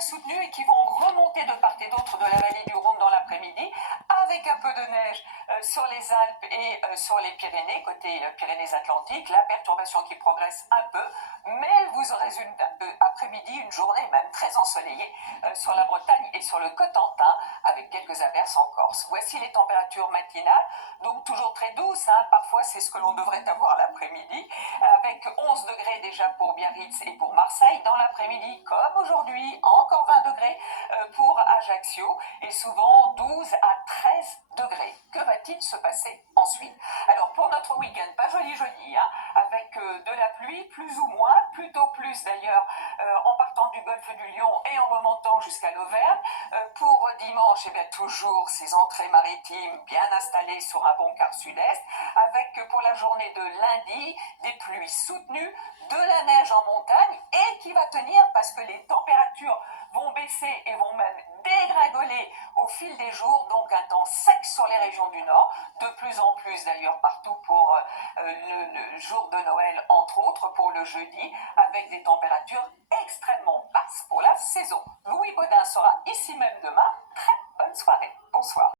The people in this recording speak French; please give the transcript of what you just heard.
moins soutenus et qui vont remonter de part et d'autre de la vallée du Rhône dans l'après-midi, avec un peu de neige sur les Alpes et sur les Pyrénées, côté Pyrénées-Atlantiques, la perturbation qui progresse un peu, mais vous aurez une après-midi, une journée même très ensoleillée sur la Bretagne et sur le Cotentin, avec quelques averses en Corse. Voici les températures matinales, donc toujours très douces, hein. Parfois c'est ce que l'on devrait avoir l'après-midi, avec 11 degrés déjà pour Biarritz et pour Marseille. Dans l'après-midi, comme aujourd'hui, encore 20 degrés pour Ajaccio, et souvent 12 à 13 degrés. Que va-t-il se passer ensuite? Alors pour notre week-end, pas joli hein, avec de la pluie, plus ou moins, plutôt plus d'ailleurs, en partant du golfe du Lion et en remontant jusqu'à l'Auvergne. Pour dimanche, eh bien, toujours ces entrées maritimes bien installées sur un bon quart sud-est, avec pour la journée de lundi des pluies soutenues, de la neige en montagne, et qui va tenir parce que les températures vont baisser et vont même dégringoler au fil des jours, donc un temps sec sur les régions du Nord, de plus en plus d'ailleurs partout pour le jour de Noël, entre autres pour le jeudi, avec des températures extrêmement basses pour la saison. Louis Baudin sera ici même demain. Très bonne soirée. Bonsoir.